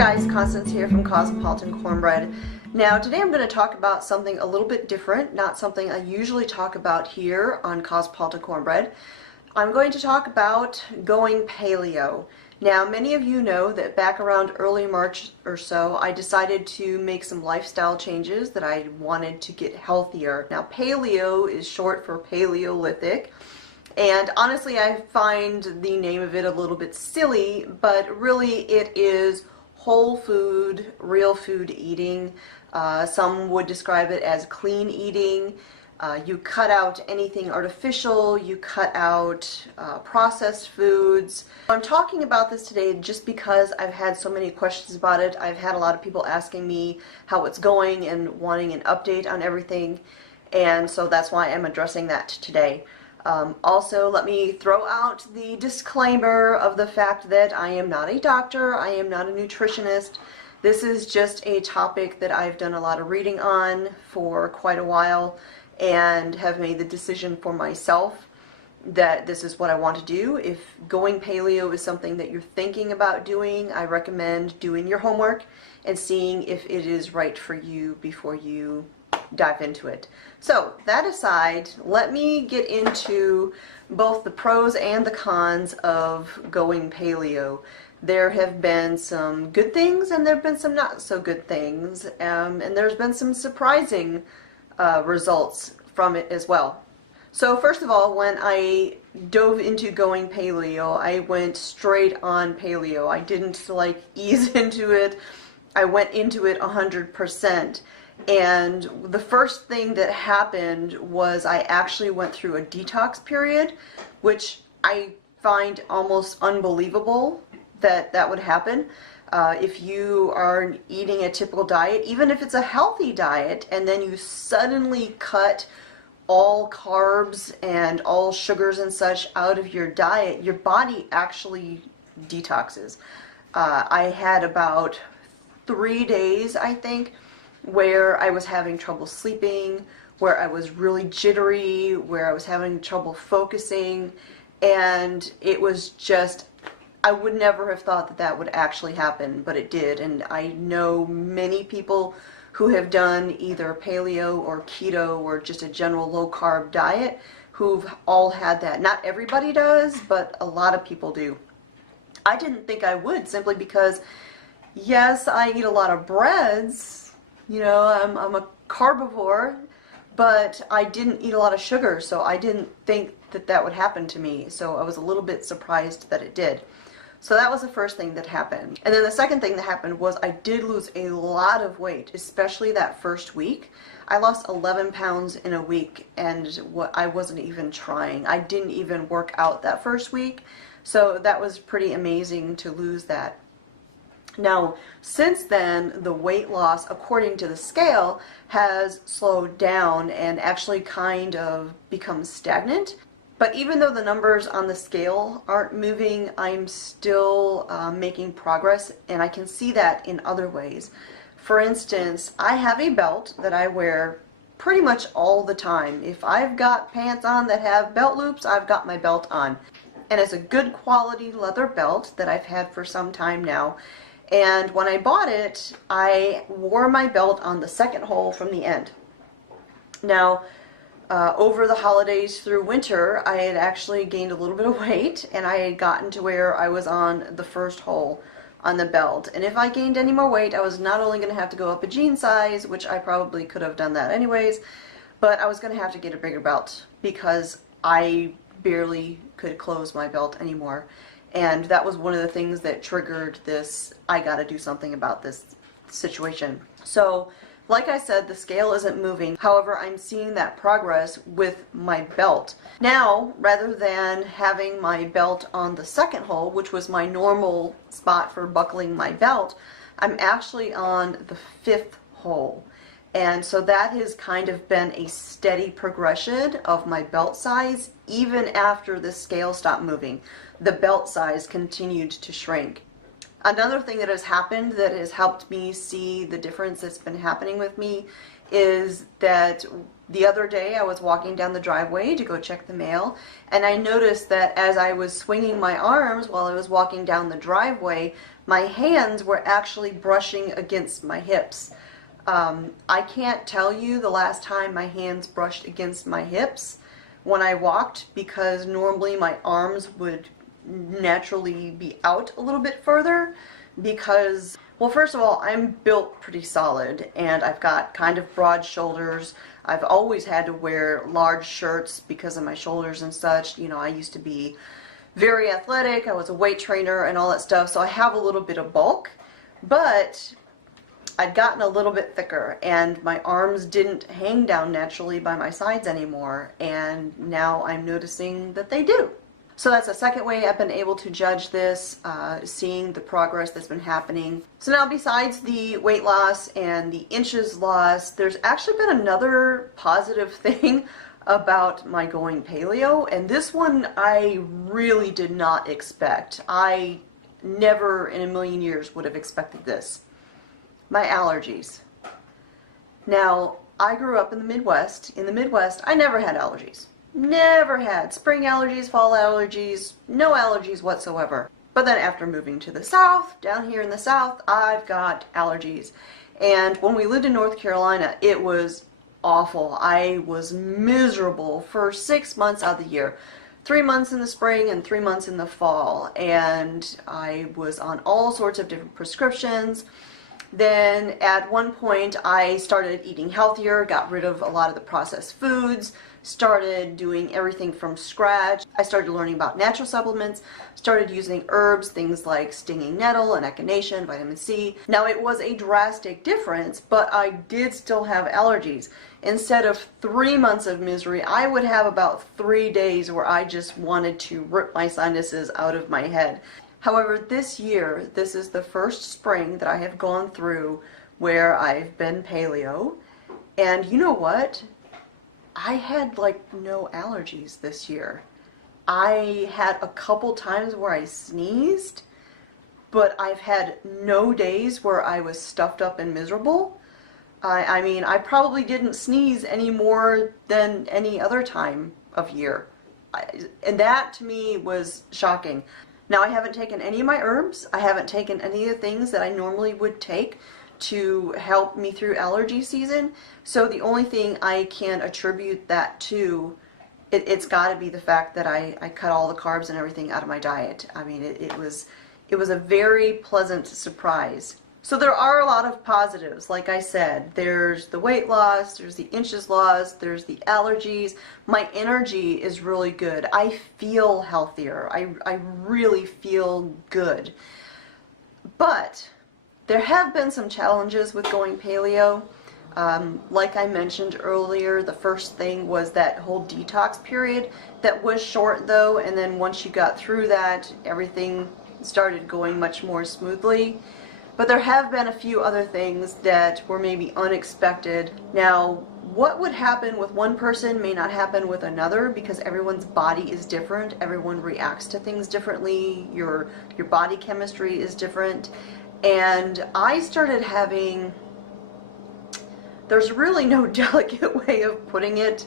guys, Constance here from Cosmopolitan Cornbread. Now today I'm going to talk about something a little bit different, not something I usually talk about here on Cosmopolitan Cornbread. I'm going to talk about going paleo. Now many of you know that back around early March or so I decided to make some lifestyle changes that I wanted to get healthier. Now paleo is short for Paleolithic. And honestly, I find the name of it a little bit silly, but really it is whole food, real food eating. Some would describe it as clean eating. You cut out anything artificial, you cut out processed foods. I'm talking about this today just because I've had so many questions about it. I've had a lot of people asking me how it's going and wanting an update on everything. And so that's why I'm addressing that today. Also, let me throw out the disclaimer of the fact that I am not a doctor, I am not a nutritionist. This is just a topic that I've done a lot of reading on for quite a while and have made the decision for myself that this is what I want to do. If going paleo is something that you're thinking about doing, I recommend doing your homework and seeing if it is right for you before you dive into it. So that aside, let me get into both the pros and the cons of going paleo. There have been some good things and there have been some not so good things, and there's been some surprising results from it as well. So first of all, when I dove into going paleo, I went straight on paleo. I didn't like ease into it. I went into it 100%. And the first thing that happened was I actually went through a detox period, which I find almost unbelievable that that would happen. If you are eating a typical diet, even if it's a healthy diet, and then you suddenly cut all carbs and all sugars and such out of your diet, your body actually detoxes. I had about 3 days, I think, where I was having trouble sleeping, where I was really jittery, where I was having trouble focusing, and it was just, I would never have thought that that would actually happen, but it did. And I know many people who have done either paleo or keto or just a general low carb diet who've all had that. Not everybody does, but a lot of people do. I didn't think I would, simply because yes, I eat a lot of breads. You know, I'm a carbivore, but I didn't eat a lot of sugar, so I didn't think that that would happen to me. So I was a little bit surprised that it did. So that was the first thing that happened. And then the second thing that happened was I did lose a lot of weight, especially that first week. I lost 11 pounds in a week, and I wasn't even trying. I didn't even work out that first week. So that was pretty amazing to lose that. Now, since then, the weight loss, according to the scale, has slowed down and actually kind of become stagnant. But even though the numbers on the scale aren't moving, I'm still making progress, and I can see that in other ways. For instance, I have a belt that I wear pretty much all the time. If I've got pants on that have belt loops, I've got my belt on. And it's a good quality leather belt that I've had for some time now. And when I bought it, I wore my belt on the second hole from the end. Now, over the holidays through winter, I had actually gained a little bit of weight, and I had gotten to where I was on the first hole on the belt. And if I gained any more weight, I was not only going to have to go up a jean size, which I probably could have done that anyways, but I was going to have to get a bigger belt because I barely could close my belt anymore. And that was one of the things that triggered this, I gotta do something about this situation. So, like I said, the scale isn't moving. However, I'm seeing that progress with my belt. Now, rather than having my belt on the second hole, which was my normal spot for buckling my belt, I'm actually on the fifth hole. And so that has kind of been a steady progression of my belt size, even after the scale stopped moving. The belt size continued to shrink. Another thing that has happened that has helped me see the difference that's been happening with me is that the other day I was walking down the driveway to go check the mail, and I noticed that as I was swinging my arms while I was walking down the driveway, my hands were actually brushing against my hips. I can't tell you the last time my hands brushed against my hips when I walked, because normally my arms would naturally be out a little bit further because, well, first of all, I'm built pretty solid and I've got kind of broad shoulders. I've always had to wear large shirts because of my shoulders and such. You know, I used to be very athletic. I was a weight trainer and all that stuff, so I have a little bit of bulk, but I'd gotten a little bit thicker and my arms didn't hang down naturally by my sides anymore, and now I'm noticing that they do. So that's a second way I've been able to judge this, seeing the progress that's been happening. So now, besides the weight loss and the inches lost, there's actually been another positive thing about my going paleo, and this one I really did not expect. I never in a million years would have expected this. My allergies. Now, I grew up in the Midwest. In the Midwest, I never had allergies. Never had spring allergies, fall allergies, no allergies whatsoever. But then after moving to the South, down here in the South, I've got allergies. And when we lived in North Carolina, it was awful. I was miserable for 6 months out of the year. 3 months in the spring and 3 months in the fall. And I was on all sorts of different prescriptions. Then at one point I started eating healthier, got rid of a lot of the processed foods, started doing everything from scratch. I started learning about natural supplements, started using herbs, things like stinging nettle and echinacea, vitamin C. Now, it was a drastic difference, but I did still have allergies. Instead of 3 months of misery, I would have about 3 days where I just wanted to rip my sinuses out of my head. However, this year, this is the first spring that I have gone through where I've been paleo, and you know what? I had like no allergies this year. I had a couple times where I sneezed, but I've had no days where I was stuffed up and miserable. I mean, I probably didn't sneeze any more than any other time of year. And that to me was shocking. Now, I haven't taken any of my herbs. I haven't taken any of the things that I normally would take to help me through allergy season. So the only thing I can attribute that to, it's got to be the fact that I cut all the carbs and everything out of my diet. I mean, it was a very pleasant surprise. So there are a lot of positives. Like I said, there's the weight loss, there's the inches lost, there's the allergies. My energy is really good. I feel healthier. I really feel good. But there have been some challenges with going paleo. Like I mentioned earlier, the first thing was that whole detox period that was short though, and then once you got through that, everything started going much more smoothly. But there have been a few other things that were maybe unexpected. Now, what would happen with one person may not happen with another because everyone's body is different. Everyone reacts to things differently. Your body chemistry is different. And I started having, there's really no delicate way of putting it,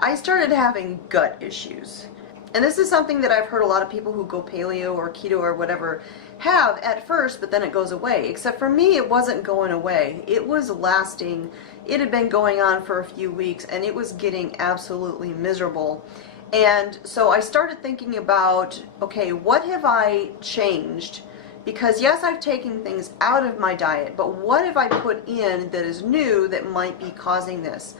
I started having gut issues. And this is something that I've heard a lot of people who go paleo or keto or whatever have at first, but then it goes away. Except for me, it wasn't going away. It was lasting. It had been going on for a few weeks, and it was getting absolutely miserable. And so I started thinking about, okay, what have I changed? Because yes, I've taken things out of my diet, but what have I put in that is new that might be causing this?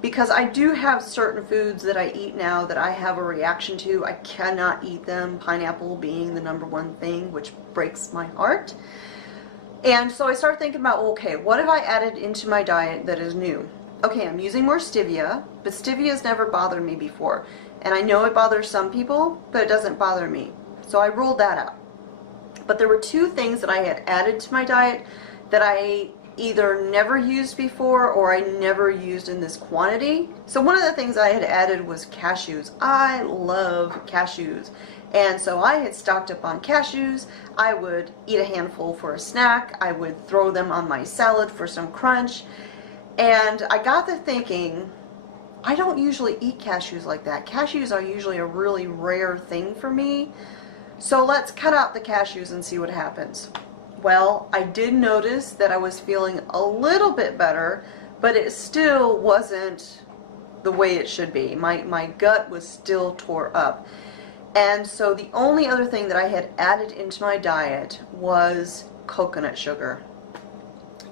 Because I do have certain foods that I eat now that I have a reaction to. I cannot eat them, pineapple being the #1 thing, which breaks my heart. And so I started thinking about, okay, what have I added into my diet that is new? Okay, I'm using more stevia, but stevia has never bothered me before. And I know it bothers some people, but it doesn't bother me. So I ruled that out. But there were 2 things that I had added to my diet that I either never used before or I never used in this quantity. So one of the things I had added was cashews. I love cashews. And so I had stocked up on cashews. I would eat a handful for a snack. I would throw them on my salad for some crunch. And I got to thinking, I don't usually eat cashews like that. Cashews are usually a really rare thing for me. So let's cut out the cashews and see what happens. Well, I did notice that I was feeling a little bit better, but it still wasn't the way it should be. My gut was still tore up. And so the only other thing that I had added into my diet was coconut sugar.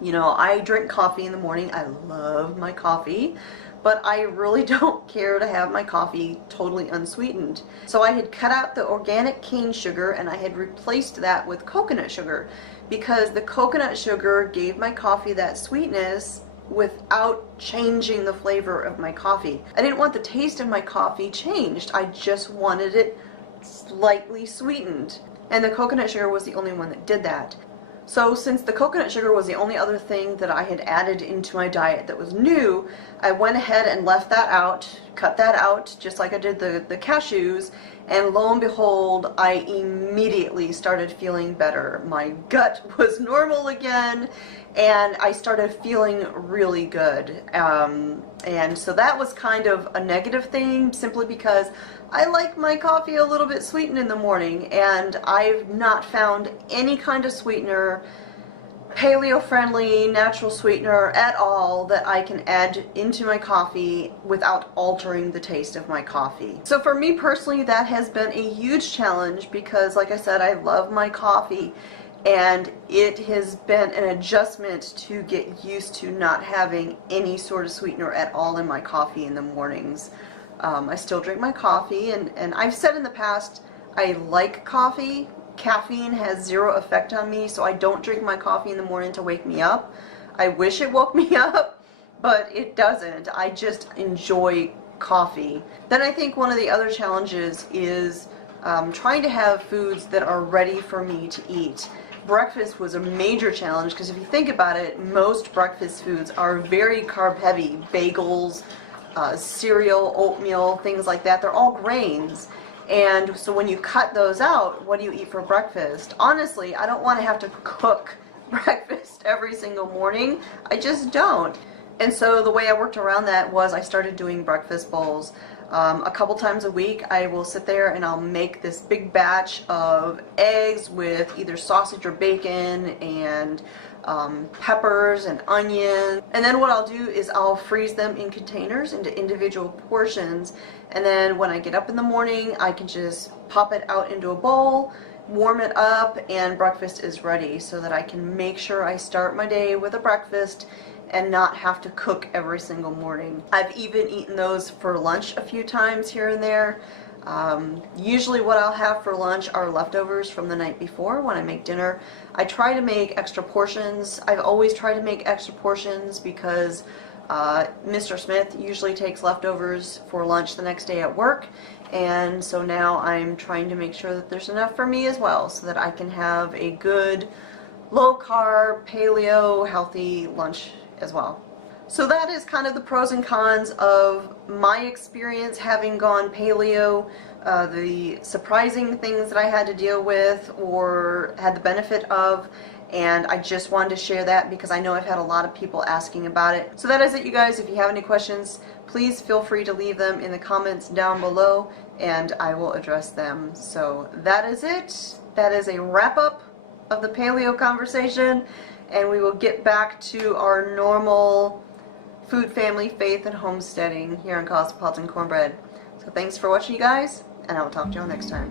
You know, I drink coffee in the morning. I love my coffee, but I really don't care to have my coffee totally unsweetened. So I had cut out the organic cane sugar and I had replaced that with coconut sugar because the coconut sugar gave my coffee that sweetness without changing the flavor of my coffee. I didn't want the taste of my coffee changed. I just wanted it slightly sweetened. And the coconut sugar was the only one that did that. So since the coconut sugar was the only other thing that I had added into my diet that was new, I went ahead and left that out, cut that out, just like I did the cashews, and lo and behold, I immediately started feeling better. My gut was normal again, and I started feeling really good. And so that was kind of a negative thing, simply because I like my coffee a little bit sweetened in the morning, and I've not found any kind of sweetener, paleo-friendly, natural sweetener at all, that I can add into my coffee without altering the taste of my coffee. So for me personally, that has been a huge challenge because, like I said, I love my coffee, and it has been an adjustment to get used to not having any sort of sweetener at all in my coffee in the mornings. I still drink my coffee, and I've said in the past, I like coffee. Caffeine has zero effect on me, so I don't drink my coffee in the morning to wake me up. I wish it woke me up, but it doesn't. I just enjoy coffee. Then I think one of the other challenges is trying to have foods that are ready for me to eat. Breakfast was a major challenge because if you think about it, most breakfast foods are very carb heavy. Bagels, cereal, oatmeal, things like that. They're all grains. And so when you cut those out, what do you eat for breakfast? Honestly, I don't want to have to cook breakfast every single morning. I just don't. And so the way I worked around that was I started doing breakfast bowls. A couple times a week I will sit there and I'll make this big batch of eggs with either sausage or bacon and peppers and onions. And then what I'll do is I'll freeze them in containers into individual portions, and then when I get up in the morning I can just pop it out into a bowl, warm it up, and breakfast is ready so that I can make sure I start my day with a breakfast and not have to cook every single morning. I've even eaten those for lunch a few times here and there. Usually what I'll have for lunch are leftovers from the night before when I make dinner. I try to make extra portions. I've always tried to make extra portions because Mr. Smith usually takes leftovers for lunch the next day at work, and so now I'm trying to make sure that there's enough for me as well so that I can have a good low carb, paleo, healthy lunch as well. So that is kind of the pros and cons of my experience having gone paleo, the surprising things that I had to deal with or had the benefit of, and I just wanted to share that because I know I've had a lot of people asking about it. So that is it, you guys. If you have any questions, please feel free to leave them in the comments down below and I will address them. So that is it. That is a wrap up of the paleo conversation, and we will get back to our normal food, family, faith, and homesteading here on Cosmopolitan Cornbread. So thanks for watching, you guys, and I will talk to you all next time.